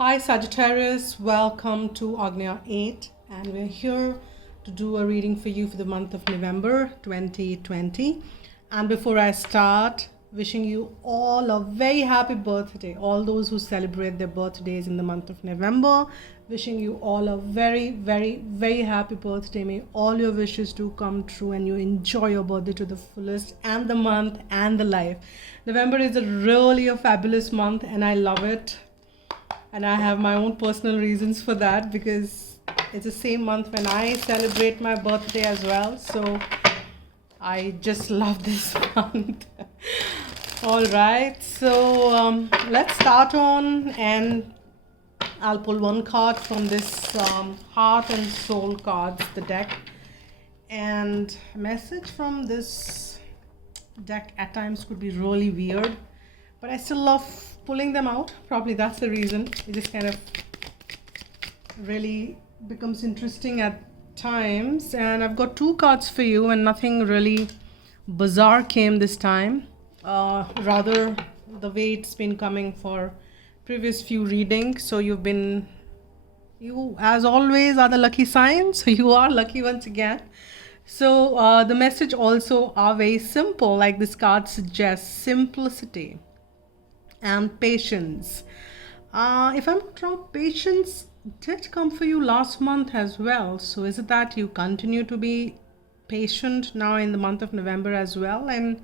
Hi Sagittarius, welcome to Agnya 8 and we're here to do a reading for you for the month of November 2020. And before I start, wishing you all a very happy birthday. All those who celebrate their birthdays in the month of November, wishing you all a very, very, very happy birthday. May all your wishes do come true and you enjoy your birthday to the fullest, and the month and the life. November is really a fabulous month and I love it. And I have my own personal reasons for that because it's the same month when I celebrate my birthday as well. So I just love this month. All right, so let's start on, and I'll pull one card from this Heart and Soul cards, the deck. And a message from this deck at times could be really weird, but I still love pulling them out. Probably that's the reason. It just kind of really becomes interesting at times. And I've got two cards for you and nothing really bizarre came this time. Rather the way it's been coming for previous few readings. So you as always are the lucky sign. So you are lucky once again. So the message also are very simple, like this card suggests: simplicity and patience. If I'm not wrong, patience did come for you last month as well. So is it that you continue to be patient now in the month of November as well? And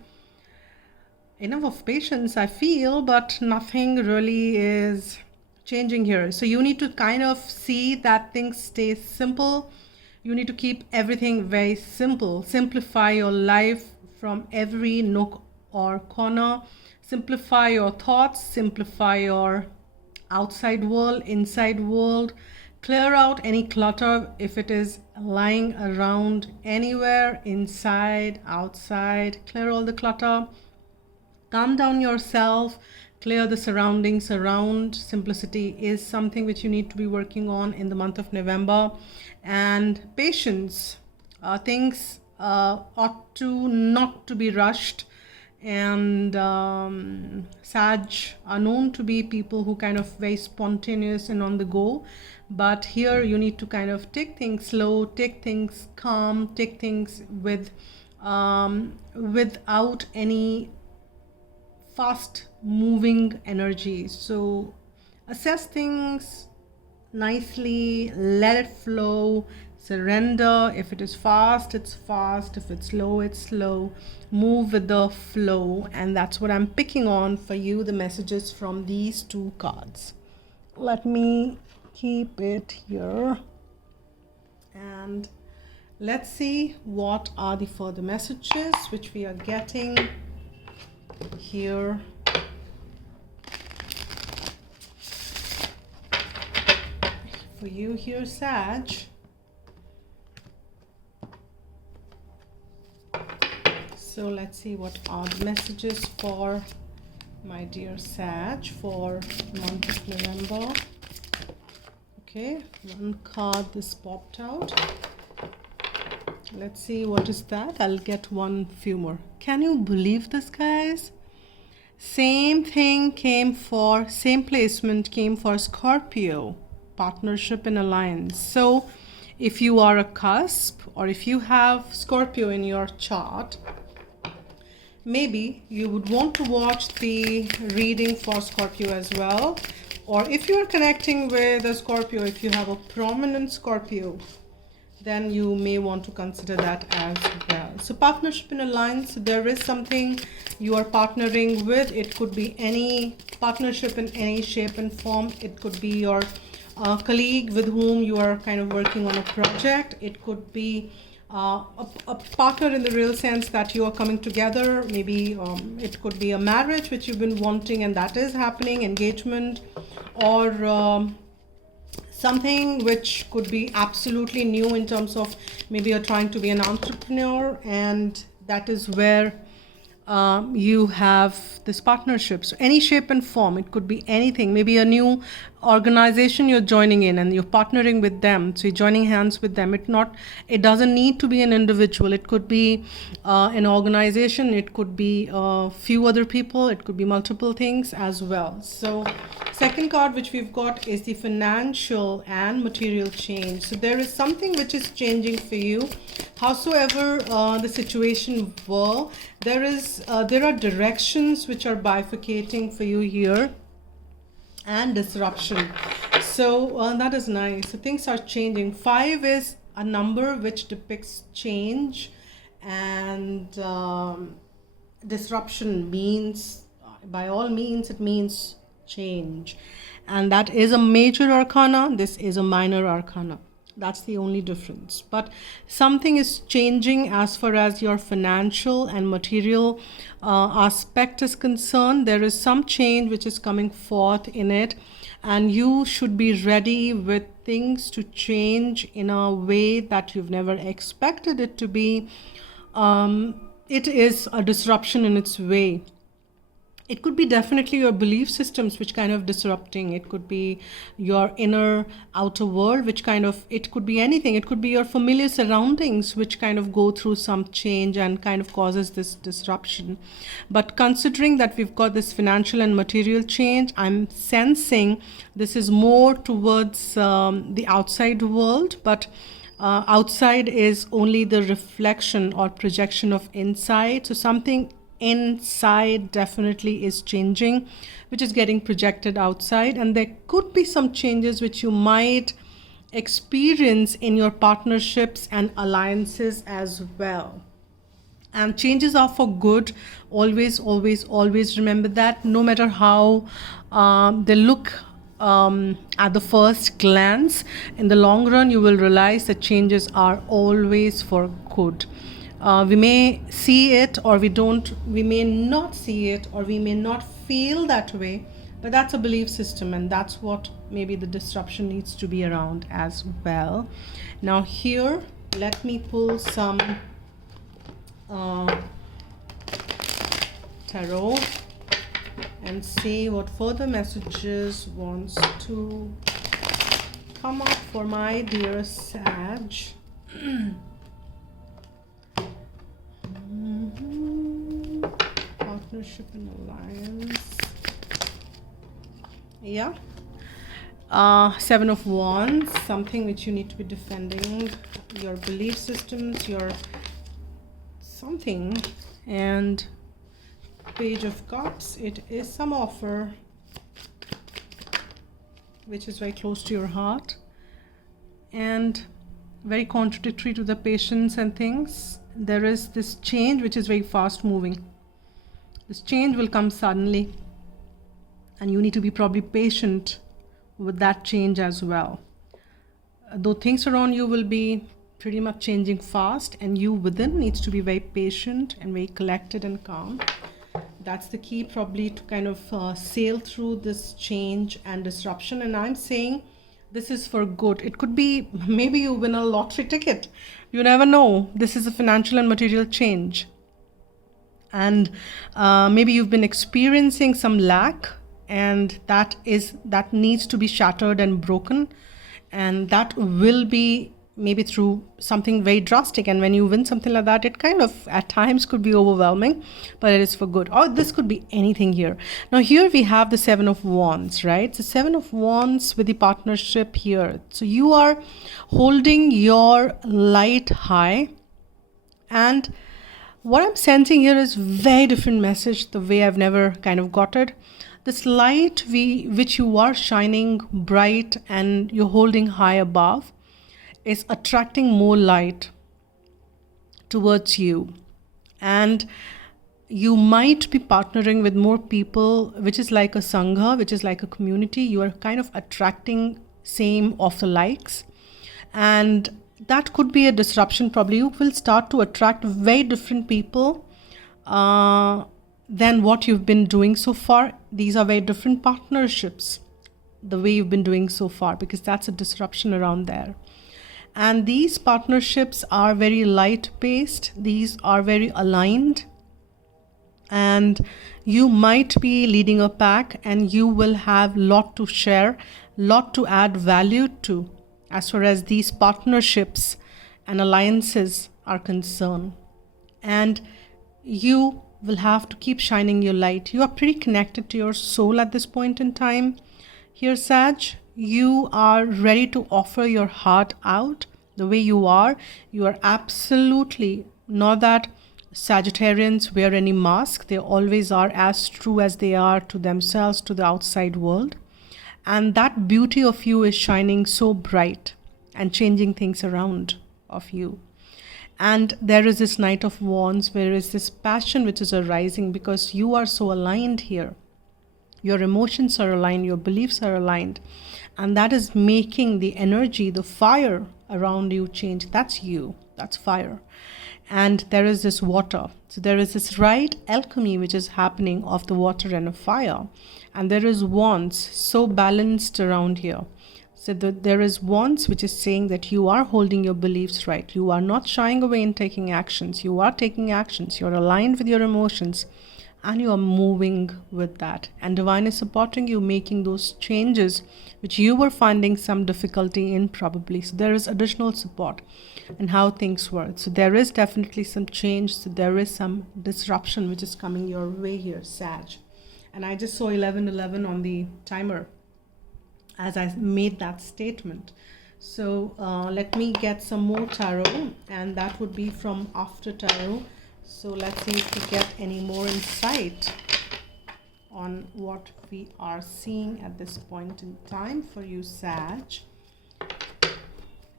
enough of patience, I feel, but nothing really is changing here. So you need to kind of see that things stay simple. You need to keep everything very simple. Simplify your life from every nook or corner. Simplify your thoughts, simplify your outside world, inside world. Clear out any clutter if it is lying around anywhere, inside, outside. Clear all the clutter. Calm down yourself. Clear the surroundings around. Simplicity is something which you need to be working on in the month of November. And patience. Things ought to not to be rushed. And Sag are known to be people who kind of very spontaneous and on the go, but here you need to kind of take things slow, take things calm, take things with without any fast moving energy. So assess things nicely, let it flow. Surrender. If it is fast, it's fast. If it's slow, it's slow. Move with the flow. And that's what I'm picking on for you, the messages from these two cards. Let me keep it here. And let's see what are the further messages which we are getting here. For you here, Sag. So let's see what are the messages for my dear Sag for the month of November. Okay, one card this popped out. Let's see what is that. I'll get one few more. Can you believe this, guys? Same thing came for, same placement came for Scorpio, partnership and alliance. So if you are a cusp or if you have Scorpio in your chart, maybe you would want to watch the reading for Scorpio as well. Or if you are connecting with a Scorpio, if you have a prominent Scorpio, then you may want to consider that as well. So partnership and alliance, there is something you are partnering with. It could be any partnership in any shape and form. It could be your colleague with whom you are kind of working on a project. It could be a partner in the real sense that you are coming together. Maybe it could be a marriage which you've been wanting and that is happening, engagement, or something which could be absolutely new in terms of maybe you're trying to be an entrepreneur, and that is where you have this partnership. So any shape and form, it could be anything. Maybe a new organization you're joining in and you're partnering with them. So you're joining hands with them. It doesn't need to be an individual. It could be an organization. It could be a few other people. It could be multiple things as well. So second card which we've got is the financial and material change. So there is something which is changing for you. Howsoever the situation were, there are directions which are bifurcating for you here, and disruption. So that is nice. So things are changing. 5 is a number which depicts change, and disruption means, by all means, it means change. And that is a major arcana. This is a minor arcana. That's the only difference. But something is changing as far as your financial and material aspect is concerned. There is some change which is coming forth in it, and you should be ready with things to change in a way that you've never expected it to be. It is a disruption in its way. It could be definitely your belief systems which kind of disrupting. It could be your inner outer world, which kind of, it could be anything. It could be your familiar surroundings which kind of go through some change and kind of causes this disruption. But considering that we've got this financial and material change, I'm sensing this is more towards the outside world, but outside is only the reflection or projection of inside. So something inside definitely is changing, which is getting projected outside, and there could be some changes which you might experience in your partnerships and alliances as well. And changes are for good. Always remember that. No matter how they look at the first glance, in the long run you will realize that changes are always for good. We may see it, or we may not see it, or we may not feel that way, but that's a belief system, and that's what maybe the disruption needs to be around as well. Now here, let me pull some tarot and see what further messages wants to come up for my dear Sag. Partnership and alliance. Yeah. 7 of Wands, something which you need to be defending, your belief systems, your something. And Page of Cups, it is some offer which is very close to your heart and very contradictory to the patience and things. There is this change which is very fast moving. This change will come suddenly, and you need to be probably patient with that change as well. Though things around you will be pretty much changing fast, and you within needs to be very patient and very collected and calm. That's the key probably to kind of sail through this change and disruption. And I'm saying this is for good. It could be maybe you win a lottery ticket. You never know. This is a financial and material change. And maybe you've been experiencing some lack, and that needs to be shattered and broken. And that will be maybe through something very drastic. And when you win something like that, it kind of at times could be overwhelming, but it is for good. Or this could be anything here. Now here we have the 7 of Wands, right? The 7 of Wands with the partnership here. So you are holding your light high, and what I'm sensing here is very different message, the way I've never kind of got it. This light which you are shining bright and you're holding high above is attracting more light towards you. And you might be partnering with more people, which is like a sangha, which is like a community. You are kind of attracting same of the likes. And that could be a disruption. Probably you will start to attract very different people than what you've been doing so far. These are very different partnerships, the way you've been doing so far, because that's a disruption around there. And these partnerships are very light based. These are very aligned. and you might be leading a pack, and you will have lot to share, lot to add value to as far as these partnerships and alliances are concerned. And you will have to keep shining your light. You are pretty connected to your soul at this point in time here, Sag. You are ready to offer your heart out the way you are. You are absolutely not that Sagittarians wear any mask. They always are as true as they are to themselves, to the outside world. And that beauty of you is shining so bright and changing things around of you. And there is this Knight of Wands, where is this passion which is arising because you are so aligned here. Your emotions are aligned, your beliefs are aligned, and that is making the energy, the fire around you change. That's you, that's fire. And there is this water. So there is this right alchemy which is happening of the water and a fire. And there is wands so balanced around here. So there is wands which is saying that you are holding your beliefs right. You are not shying away in taking actions. You are taking actions. You're aligned with your emotions. And you are moving with that. And divine is supporting you, making those changes which you were finding some difficulty in probably. So there is additional support in how things work. So there is definitely some change. So there is some disruption which is coming your way here, Sag. And I just saw 11:11 on the timer as I made that statement. So let me get some more tarot, and that would be from After Tarot. So let's see if we get any more insight on what we are seeing at this point in time for you, Sag.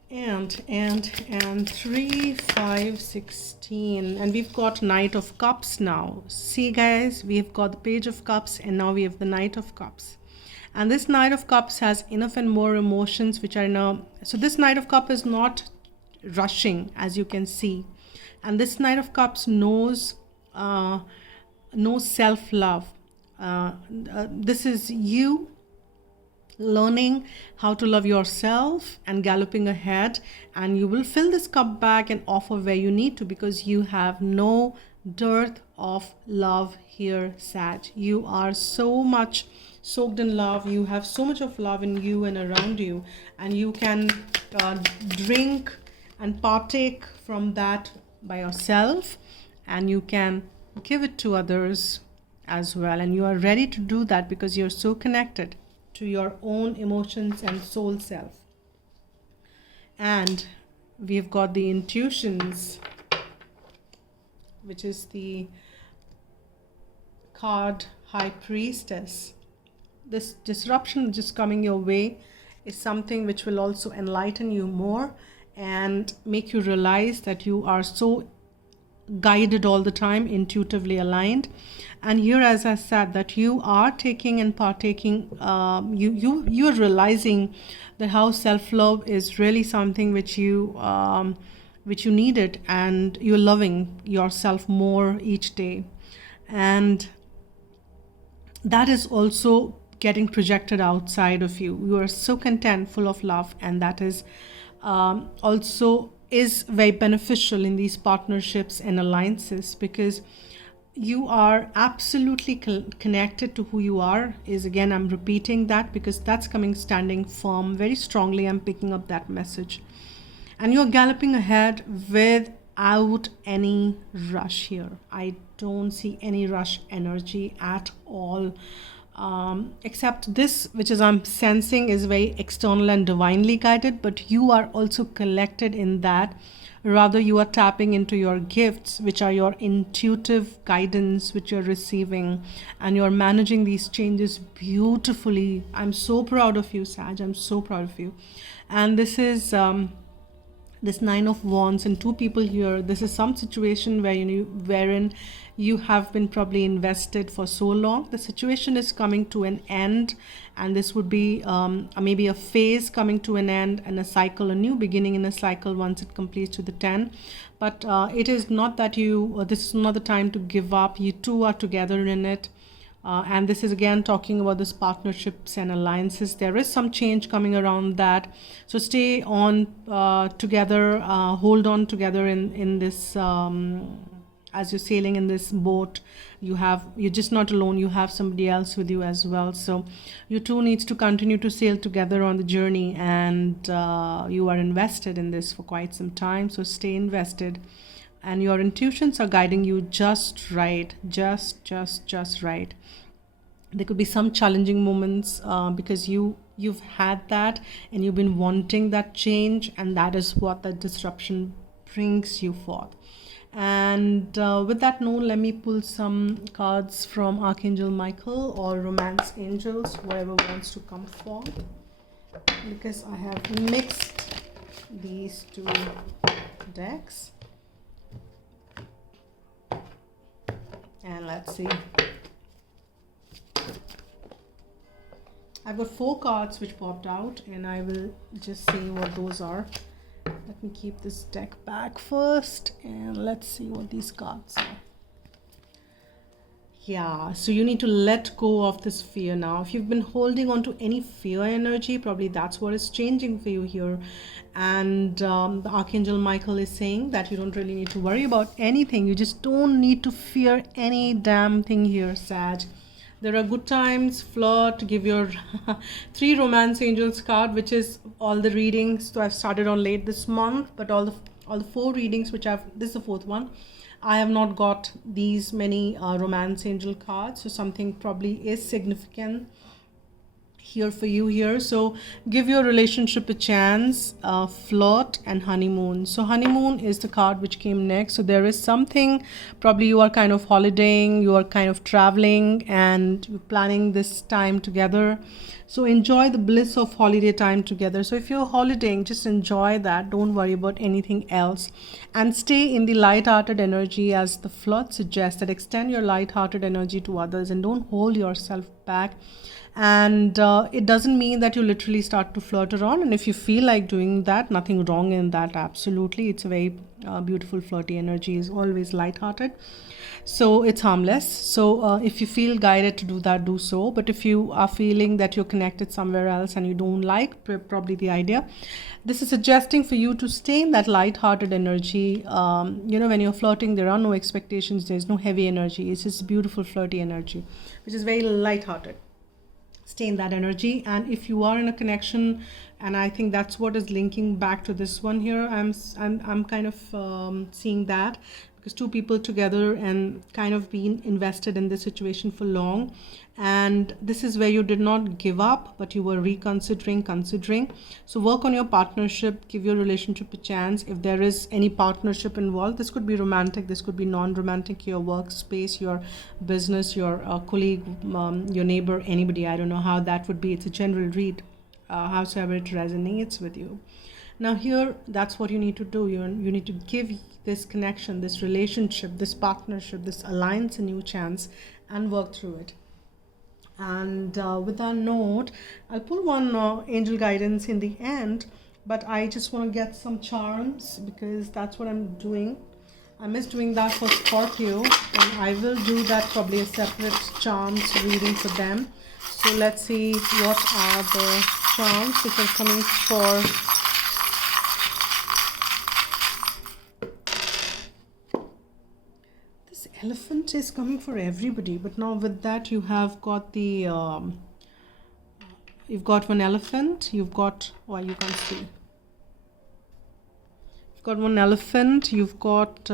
And 3, 5, 16, and we've got Knight of Cups now. See guys, we've got the Page of Cups, and now we have the Knight of Cups. And this Knight of Cups has enough and more emotions which are now, so this Knight of Cups is not rushing, as you can see. And this Knight of Cups knows self-love. This is you learning how to love yourself and galloping ahead, and you will fill this cup back and offer where you need to, because you have no dearth of love here, Sag. You are so much soaked in love. You have so much of love in you and around you, and you can drink and partake from that by yourself, and you can give it to others as well. And you are ready to do that because you're so connected to your own emotions and soul self. And we've got the intuitions, which is the card High Priestess. This disruption just coming your way is something which will also enlighten you more and make you realize that you are so guided all the time, intuitively aligned. And here, as I said, that you are taking and partaking, you are realizing that how self-love is really something which you needed, and you're loving yourself more each day. And that is also getting projected outside of you. You are so content, full of love, and that is also is very beneficial in these partnerships and alliances, because you are absolutely connected to who you are. Is again, I'm repeating that because that's coming standing firm very strongly. I'm picking up that message, and you're galloping ahead without any rush here. I don't see any rush energy at all. Except this, which is I'm sensing, is very external and divinely guided, but you are also collected in that. Rather, you are tapping into your gifts, which are your intuitive guidance, which you're receiving, and you're managing these changes beautifully. I'm so proud of you, Sag. I'm so proud of you. And this is this Nine of Wands and two people here. This is some situation wherein you have been probably invested for so long. The situation is coming to an end, and this would be maybe a phase coming to an end, and a cycle, a new beginning in a cycle once it completes to the 10. But it is not that this is not the time to give up. You two are together in it. And this is again talking about this partnerships and alliances. There is some change coming around that. So stay on together, hold on together in this as you're sailing in this boat, you're just not alone, you have somebody else with you as well. So you two needs to continue to sail together on the journey, and you are invested in this for quite some time, so stay invested. And your intuitions are guiding you just right, just right. There could be some challenging moments because you've had that and you've been wanting that change, and that is what the disruption brings you forth. And with that note, let me pull some cards from Archangel Michael or Romance Angels, whoever wants to come forth, because I have mixed these two decks. And let's see. I've got 4 cards which popped out, and I will just say what those are. Let me keep this deck back first, and let's see what these cards are. Yeah, so you need to let go of this fear now. If you've been holding on to any fear energy, probably that's what is changing for you here. And the Archangel Michael is saying that you don't really need to worry about anything. You just don't need to fear any damn thing here, Sag. There are good times, flirt, give your 3 Romance Angels card, which is all the readings. So I've started on late this month, but all the 4 readings which this is the 4th one. I have not got these many Romance Angel cards, so something probably is significant here for you here. So give your relationship a chance, flirt and honeymoon. So honeymoon is the card which came next. So there is something, probably you are kind of holidaying, you are kind of traveling, and you're planning this time together. So enjoy the bliss of holiday time together. So if you're holidaying, just enjoy that. Don't worry about anything else, and stay in the light-hearted energy, as the flirt suggests, that extend your light-hearted energy to others and don't hold yourself back. And it doesn't mean that you literally start to flirt around, and if you feel like doing that, nothing wrong in that. Absolutely, it's a very beautiful flirty energy, is always light-hearted, so it's harmless. So if you feel guided to do that, do so. But if you are feeling that you're connected somewhere else and you don't like probably the idea, this is suggesting for you to stay in that light-hearted energy. When you're flirting, there are no expectations, there's no heavy energy. It's just beautiful flirty energy, which is very light-hearted. Stay in that energy. And if you are in a connection, and I think that's what is linking back to this one here, I'm kind of seeing that, because 2 people together and kind of being invested in this situation for long, and this is where you did not give up, but you were considering. So work on your partnership, give your relationship a chance. If there is any partnership involved, this could be romantic, this could be non-romantic, your workspace, your business, your colleague, your neighbor, anybody. I don't know how that would be. It's a general read, howsoever it resonates with you. Now here, that's what you need to do. You need to give this connection, this relationship, this partnership, this alliance a new chance, and work through it. And with that note, I'll pull one angel guidance in the end, but I just want to get some charms, because that's what I'm doing. I miss doing that for Scorpio, and I will do that probably a separate charms reading for them. So let's see what are the charms which are coming for elephant. Is coming for everybody, but now with that you have got the you've got one elephant, you've got, well, you can't see, you've got one elephant, you've got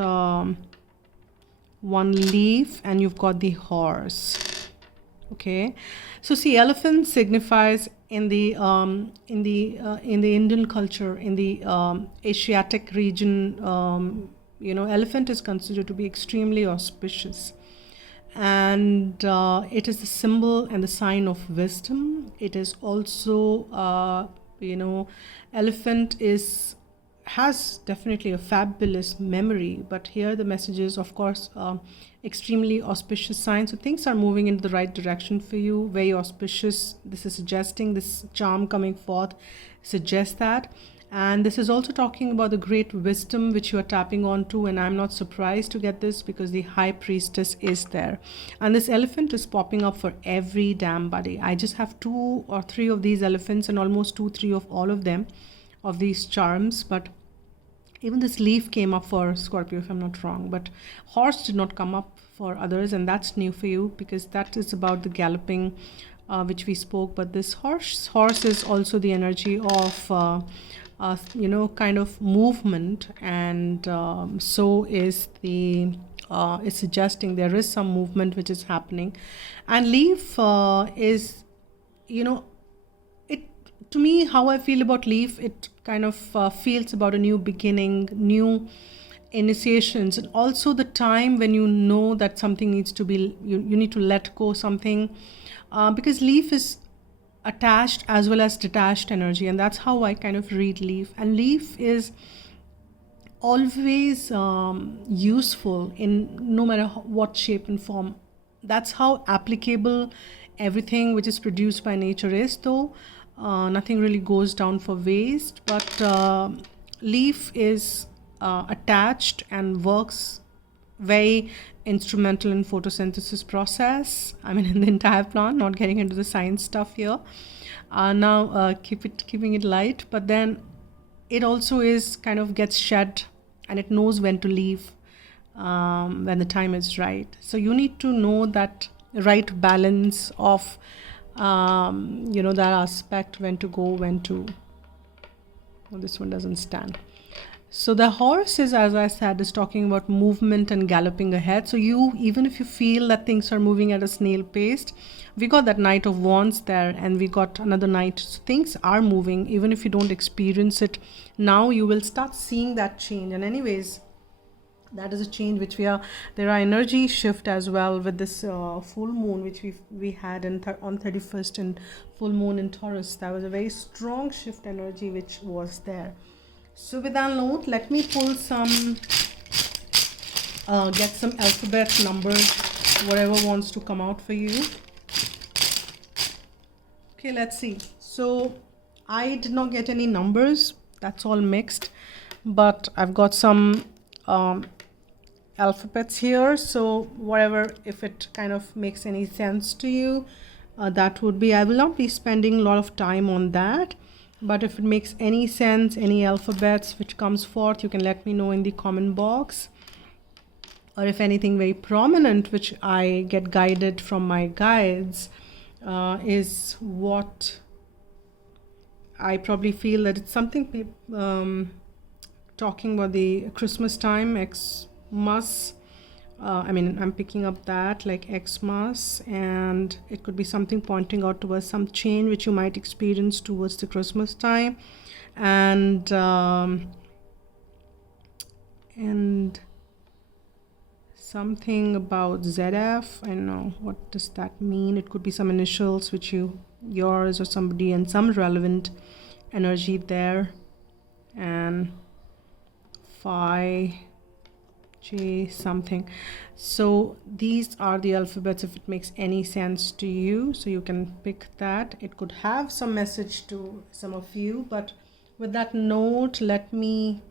one leaf, and you've got the horse. Okay, so see, elephant signifies in the Indian culture, in the Asiatic region, elephant is considered to be extremely auspicious, and it is the symbol and the sign of wisdom. It is also, elephant has definitely a fabulous memory, but here the message is, of course, extremely auspicious sign. So things are moving in the right direction for you, very auspicious. This is suggesting, this charm coming forth suggests that. And this is also talking about the great wisdom which you are tapping onto, and I'm not surprised to get this, because the High Priestess is there. And this elephant is popping up for every damn body. I just have 2 or 3 of these elephants, and almost 2-3 of all of them, of these charms. But Even this leaf came up for Scorpio, if I'm not wrong, but horse did not come up for others, and that's new for you because that is about the galloping, which we spoke. But this horse is also the energy of kind of movement, and so is the it's suggesting there is some movement which is happening. And leaf is, it, to me, how I feel about leaf, it kind of feels about a new beginning, new initiations, and also the time when you know that something needs to be, you need to let go something, because leaf is attached as well as detached energy, and that's how I kind of read leaf. And leaf is always useful in no matter what shape and form. That's how applicable everything which is produced by nature is, though nothing really goes down for waste. But leaf is attached and works very instrumental in photosynthesis process. I mean, in the entire plant, not getting into the science stuff here. Now keeping it light, but then it also is kind of gets shed, and it knows when to leave when the time is right. So you need to know that right balance of that aspect, when to go, when to. Oh, this one doesn't stand. So the horse is, as I said, is talking about movement and galloping ahead. So you, even if you feel that things are moving at a snail pace, we got that Knight of Wands there, and we got another Knight. So things are moving, even if you don't experience it now, you will start seeing that change. And anyways, that is a change which there are energy shift as well with this full moon which we had on 31st, and full moon in Taurus. That was a very strong shift energy which was there. So with that note, let me pull some, get some alphabet numbers, whatever wants to come out for you. Okay, let's see. So I did not get any numbers. That's all mixed. But I've got some alphabets here. So whatever, if it kind of makes any sense to you, that would be, I will not be spending a lot of time on that. But if it makes any sense, any alphabets which comes forth, you can let me know in the comment box. Or if anything very prominent which I get guided from my guides is what I probably feel that it's something talking about the Christmas time, Xmas. I'm picking up that like Xmas, and it could be something pointing out towards some change which you might experience towards the Christmas time, and something about ZF. I don't know, what does that mean? It could be some initials which yours or somebody, and some relevant energy there, and Phi, J something. So these are the alphabets, if it makes any sense to you, so you can pick that. It could have some message to some of you, but with that note, let me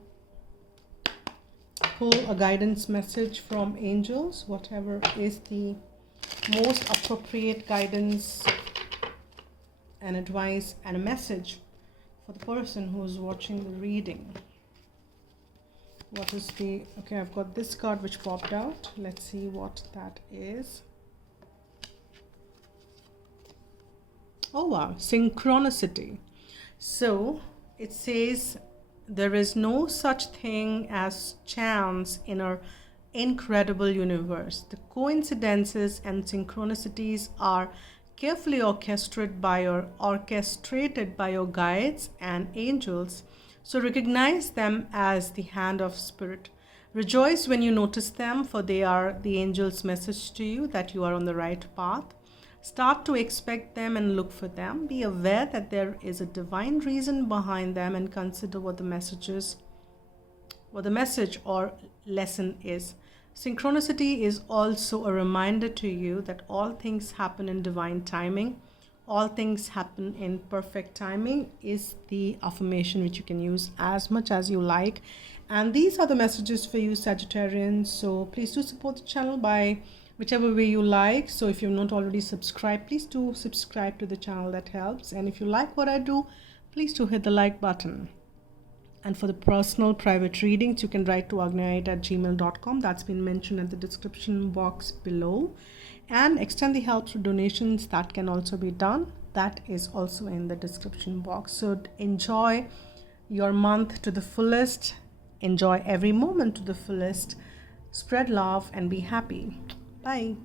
pull a guidance message from angels, whatever is the most appropriate guidance and advice and a message for the person who's watching the reading. What is the, okay, I've got this card which popped out. Let's see what that is. Oh wow, synchronicity. So it says there is no such thing as chance in our incredible universe. The coincidences and synchronicities are carefully orchestrated by your guides and angels. So recognize them as the hand of spirit. Rejoice when you notice them, for they are the angel's message to you that you are on the right path. Start to expect them and look for them. Be aware that there is a divine reason behind them, and consider what the message or lesson is. Synchronicity is also a reminder to you that all things happen in divine timing. All things happen in perfect timing is the affirmation which you can use as much as you like. And these are the messages for you, Sagittarians. So please do support the channel by whichever way you like. So if you've not already subscribed, please do subscribe to the channel. That helps. And if you like what I do, please do hit the like button. And for the personal private readings, you can write to agnayait@gmail.com. That's been mentioned at the description box below. And extend the help through donations, that can also be done. That is also in the description box. So enjoy your month to the fullest. Enjoy every moment to the fullest. Spread love and be happy. Bye.